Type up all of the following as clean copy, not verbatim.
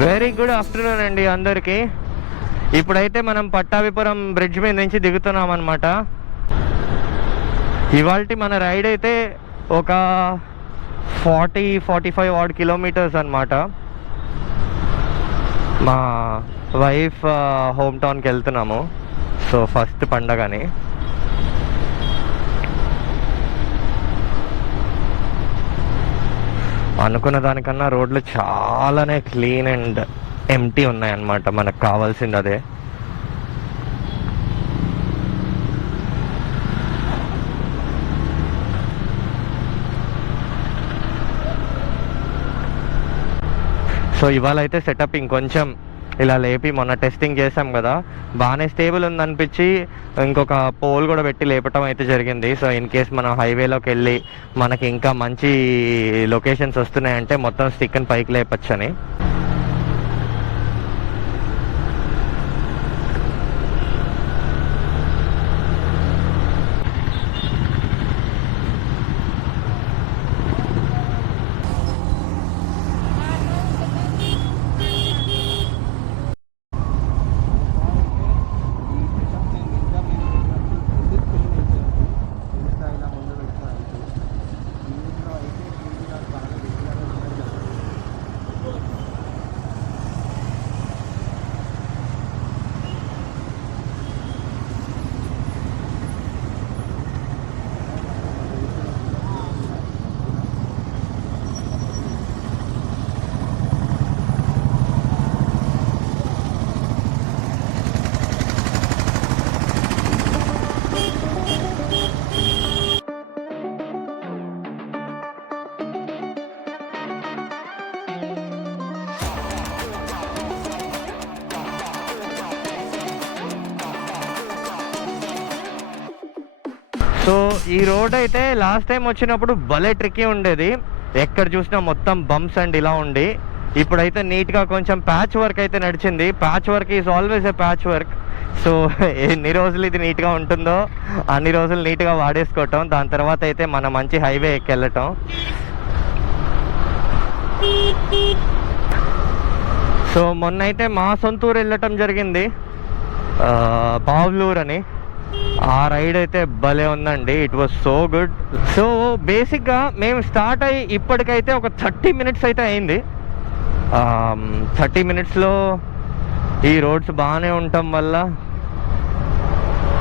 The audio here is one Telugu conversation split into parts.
వెరీ గుడ్ ఆఫ్టర్నూన్ అండి అందరికీ. ఇప్పుడైతే మనం పట్టాభిపురం బ్రిడ్జ్ మీద నుంచి దిగుతున్నాం అన్నమాట. ఇవాల్టి మన రైడ్ అయితే ఒక 40-45 ఆడ్ కిలోమీటర్స్ అన్నమాట. మా వైఫ్ హోమ్ టౌన్కి వెళ్తున్నాము. సో ఫస్ట్ పండగని. అనుకున్న దానికన్నా రోడ్లు చాలానే క్లీన్ అండ్ ఎంటీ ఉన్నాయన్నమాట. మనకు కావాల్సింది అదే. సో ఇవాళ అయితే సెటప్ ఇంకొంచెం ఇలా లేపి, మొన్న టెస్టింగ్ చేసాం కదా, బాగానే స్టేబుల్ ఉందనిపించి ఇంకొక పోల్ కూడా పెట్టి లేపటం అయితే జరిగింది. సో ఇన్ కేస్ మనం హైవేలోకి వెళ్ళి మనకి ఇంకా మంచి లొకేషన్స్ వస్తున్నాయంటే మొత్తం స్టిక్ని పైకి లేపచ్చని. సో ఈ రోడ్ అయితే లాస్ట్ టైం వచ్చినప్పుడు భలే ట్రిక్కీ ఉండేది. ఎక్కడ చూసినా మొత్తం బంప్స్ అండ్ ఇలా ఉండి, ఇప్పుడైతే నీట్గా కొంచెం ప్యాచ్ వర్క్ అయితే నడిచింది. Patch work is always a patch work. So ఎన్ని రోజులు ఇది నీట్గా ఉంటుందో అన్ని రోజులు నీట్గా వాడేసుకోవటం, దాని తర్వాత అయితే మన మంచి హైవే ఎక్కెళ్ళటం. సో మొన్న అయితే మా సొంతూరు వెళ్ళటం జరిగింది, పావులూరు అని. ఆ రైడ్ అయితే భలే ఉందండి. It was so good. So బేసిక్గా మేము స్టార్ట్ అయ్యి ఇప్పటికైతే ఒక 30 మినిట్స్ అయితే అయింది. 30 మినిట్స్లో ఈ రోడ్స్ బాగానే ఉండటం వల్ల,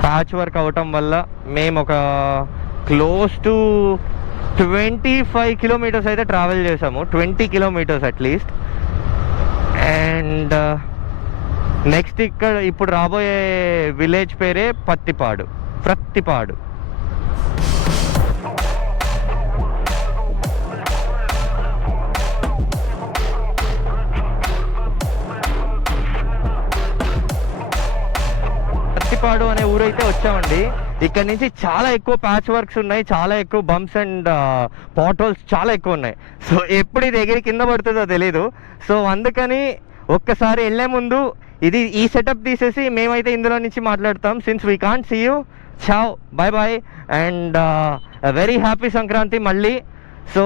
ప్యాచ్ వర్క్ అవటం వల్ల మేము ఒక క్లోజ్ టు 25 కిలోమీటర్స్ అయితే ట్రావెల్ చేసాము. 20 కిలోమీటర్స్ అట్లీస్ట్. అండ్ నెక్స్ట్ ఇప్పుడు రాబోయే విలేజ్ పేరే ప్రత్తిపాడు. ప్రత్తిపాడు అనే ఊరైతే వచ్చామండి. ఇక్కడ నుంచి చాలా ఎక్కువ ప్యాచ్ వర్క్స్ ఉన్నాయి, చాలా ఎక్కువ బంప్స్ అండ్ పాట్ హోల్స్ చాలా ఎక్కువ ఉన్నాయి. సో ఎప్పుడు ఇది ఎగిరి కింద పడుతుందో తెలీదు. సో అందుకని ఒక్కసారి వెళ్ళే ముందు ఈ సెటప్ తీసేసి మేమైతే ఇందులో నుంచి మాట్లాడతాం. Since we can't see you, ciao, bye bye and very happy Sankranti మళ్ళీ. సో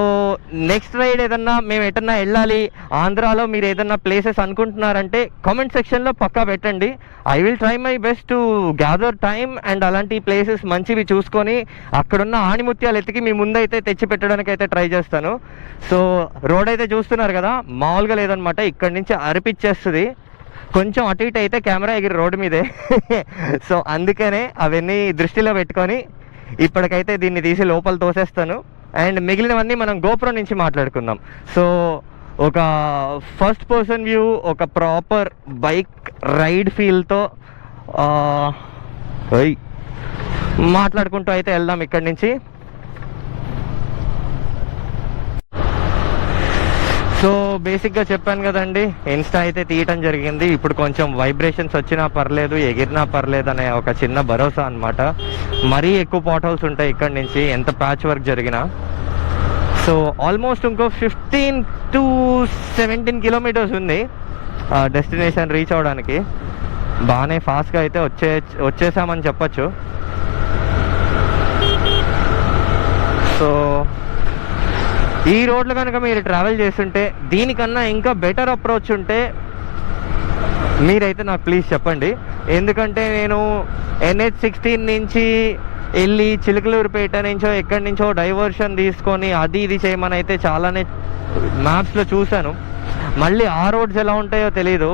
నెక్స్ట్ రైడ్ ఏదన్నా మేము ఎటన్నా వెళ్ళాలి ఆంధ్రాలో, మీరు ఏదన్నా ప్లేసెస్ అనుకుంటున్నారంటే కామెంట్ సెక్షన్లో పక్కా పెట్టండి. I will try my best to gather time and అలాంటి ప్లేసెస్ మంచివి చూసుకొని అక్కడున్న ఆణిముత్యాలు ఎత్తికి మీ ముందైతే తెచ్చి పెట్టడానికి అయితే ట్రై చేస్తాను. సో రోడ్ అయితే చూస్తున్నారు కదా, మామూలుగా లేదనమాట. ఇక్కడి నుంచి అరిపిచ్చేస్తుంది. కొంచెం అటు ఇటు అయితే కెమెరా ఎగిరి రోడ్డు మీదే. సో అందుకనే అవన్నీ దృష్టిలో పెట్టుకొని ఇప్పటికైతే దీన్ని తీసి లోపల తోసేస్తాను. అండ్ మిగిలినవన్నీ మనం గోప్రో నుంచి మాట్లాడుకుందాం. సో ఒక ఫస్ట్ పర్సన్ వ్యూ, ఒక ప్రాపర్ బైక్ రైడ్ ఫీల్తో మాట్లాడుకుంటూ అయితే వెళ్దాం ఇక్కడి నుంచి. సో బేసిక్గా చెప్పాను కదండి, ఇన్స్టా అయితే తీయటం జరిగింది. ఇప్పుడు కొంచెం వైబ్రేషన్స్ వచ్చినా పర్లేదు, ఎగిరినా పర్లేదు అనే ఒక చిన్న భరోసా అనమాట. మరీ ఎక్కువ పాట్ హోల్స్ ఉంటాయి ఇక్కడ నుంచి ఎంత ప్యాచ్ వర్క్ జరిగినా. సో ఆల్మోస్ట్ ఇంకో 15 to 17 కిలోమీటర్స్ ఉంది డెస్టినేషన్ రీచ్ అవడానికి. బాగానే ఫాస్ట్గా అయితే వచ్చేసామని చెప్పచ్చు. సో ఈ రోడ్లు కనుక మీరు ట్రావెల్ చేస్తుంటే దీనికన్నా ఇంకా బెటర్ అప్రోచ్ ఉంటే మీరైతే నాకు ప్లీజ్ చెప్పండి. ఎందుకంటే నేను NH16 నుంచి వెళ్ళి చిలుకలూరుపేట నుంచో ఎక్కడి నుంచో డైవర్షన్ తీసుకొని అది ఇది చేయమని అయితే చాలానే మ్యాప్స్లో చూశాను. మళ్ళీ ఆ రోడ్స్ ఎలా ఉంటాయో తెలీదు.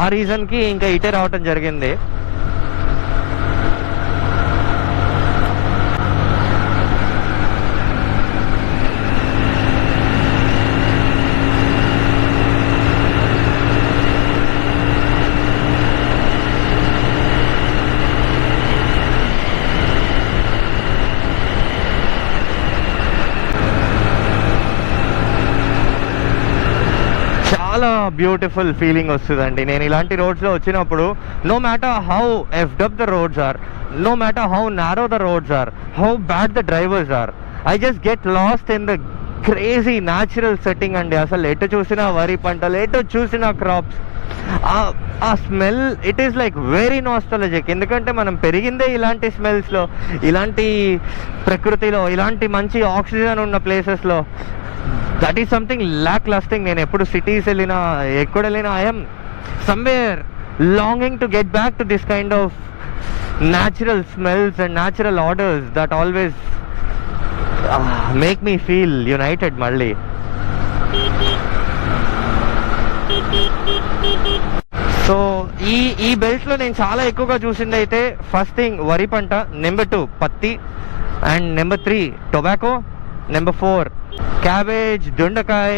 ఆ రీజన్కి ఇంకా ఇటే రావటం జరిగింది. చాలా బ్యూటిఫుల్ ఫీలింగ్ వస్తుందండి నేను ఇలాంటి రోడ్స్లో వచ్చినప్పుడు. No matter how effed the roads are, no matter how narrow the roads are, how bad the drivers are, I just get lost in the crazy natural setting అండి. అసలు ఎటు చూసినా వరి పంటలు, ఎటు చూసినా క్రాప్స్, ఆ smell it is like very nostalgic. ఎందుకంటే మనం పెరిగిందే ఇలాంటి స్మెల్స్లో, ఇలాంటి ప్రకృతిలో, ఇలాంటి మంచి ఆక్సిజన్ ఉన్న ప్లేసెస్లో. That is something lakh lasting. నేను ఎప్పుడు సిటీస్ వెళ్ళినా, ఎక్కడ వెళ్ళినా, I'm somewhere longing to get back to this kind of natural smells and natural orders that always make me feel United మళ్ళీ. సో ఈ బెల్ట్లో నేను చాలా ఎక్కువగా చూసింది అయితే ఫస్ట్ థింగ్ వరి పంట, నెంబర్ 2 పత్తి, and number 3 tobacco, number 4 cabbage, దొండకాయ.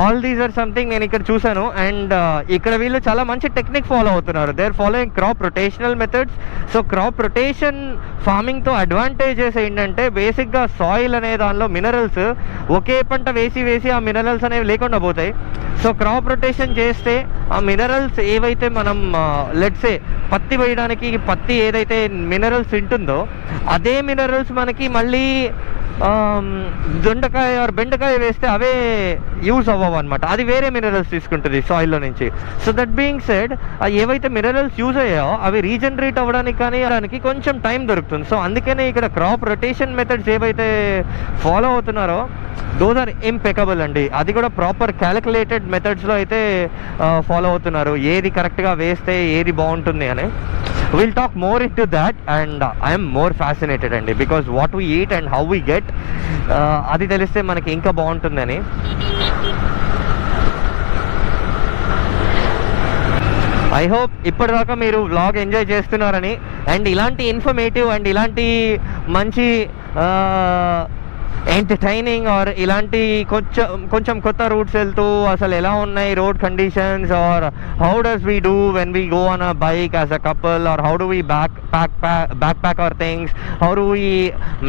ఆల్ దీస్ ఆర్ సంథింగ్ నేను ఇక్కడ చూశాను. అండ్ ఇక్కడ వీళ్ళు చాలా మంచి టెక్నిక్ ఫాలో అవుతున్నారు. They are following crop rotational methods. So crop rotation ఫార్మింగ్తో అడ్వాంటేజెస్ ఏంటంటే బేసిక్గా సాయిల్ అనే దానిలో మినరల్స్ ఒకే పంట వేసి ఆ మినరల్స్ అనేవి లేకుండా పోతాయి. సో క్రాప్ రొటేషన్ చేస్తే ఆ మినరల్స్ ఏవైతే మనం లెట్సే పత్తి వేయడానికి పత్తి ఏదైతే మినరల్స్ ఉంటుందో అదే మినరల్స్ మనకి మళ్ళీ దొండకాయ ఆర్ బెండకాయ వేస్తే అవే యూజ్ అవ్వవు అనమాట. అది వేరే మినరల్స్ తీసుకుంటుంది సాయిల్లో నుంచి. సో దట్ బీయింగ్ సెడ్, ఏవైతే మినరల్స్ యూజ్ అయ్యాయో అవి రీజనరేట్ అవ్వడానికి కానీ దానికి కొంచెం టైం దొరుకుతుంది. సో అందుకనే ఇక్కడ క్రాప్ రొటేషన్ మెథడ్స్ ఏవైతే ఫాలో అవుతున్నారో దోస్ ఆర్ ఇంపెకబుల్ అండి. అది కూడా ప్రాపర్ క్యాలిక్యులేటెడ్ మెథడ్స్లో అయితే ఫాలో అవుతున్నారు, ఏది కరెక్ట్గా వేస్తే ఏది బాగుంటుంది అని. Will talk more into that and I'm more fascinated అండి, because what we eat and how we get అది తెలిస్తే మనకి ఇంకా బాగుంటుందని. ఐ హోప్ ఇప్పటిదాకా మీరు వ్లాగ్ ఎంజాయ్ చేస్తున్నారని, అండ్ ఇలాంటి ఇన్ఫర్మేటివ్ అండ్ ఇలాంటి మంచి ఎంటర్టైనింగ్ ఆర్ ఇలాంటి కొంచెం కొత్త రూట్స్ వెళ్తూ అసలు ఎలా ఉన్నాయి road conditions, or how does we do when we go on a bike as a couple, or how do we back pack our things, how do we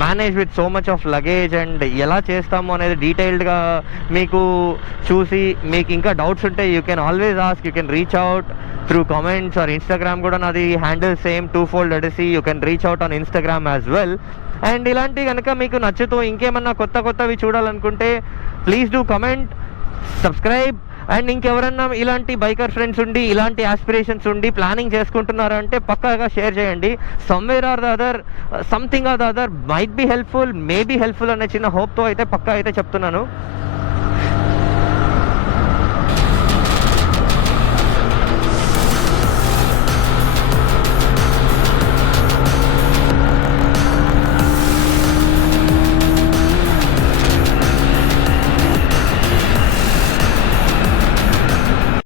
manage with so much of luggage, and ఎలా చేస్తాము అనేది డీటెయిల్డ్గా మీకు చూసి మీకు ఇంకా డౌట్స్ ఉంటే you can always ask, you can reach out through comments or Instagram కూడా నాది handle same twofold odyssey. you can reach out on Instagram as well. And ఇలాంటి కనుక మీకు నచ్చుతూ ఇంకేమన్నా కొత్తవి చూడాలనుకుంటే please do comment, subscribe. And ఇంకెవరన్నా ఇలాంటి బైకర్ ఫ్రెండ్స్ ఉండి ఇలాంటి ఆస్పిరేషన్స్ ఉండి ప్లానింగ్ చేసుకుంటున్నారు అంటే పక్కాగా షేర్ చేయండి. Somewhere or the other, something or the other might be helpful, may be helpful అనే చిన్న హోప్తో అయితే పక్కా అయితే చెప్తున్నాను.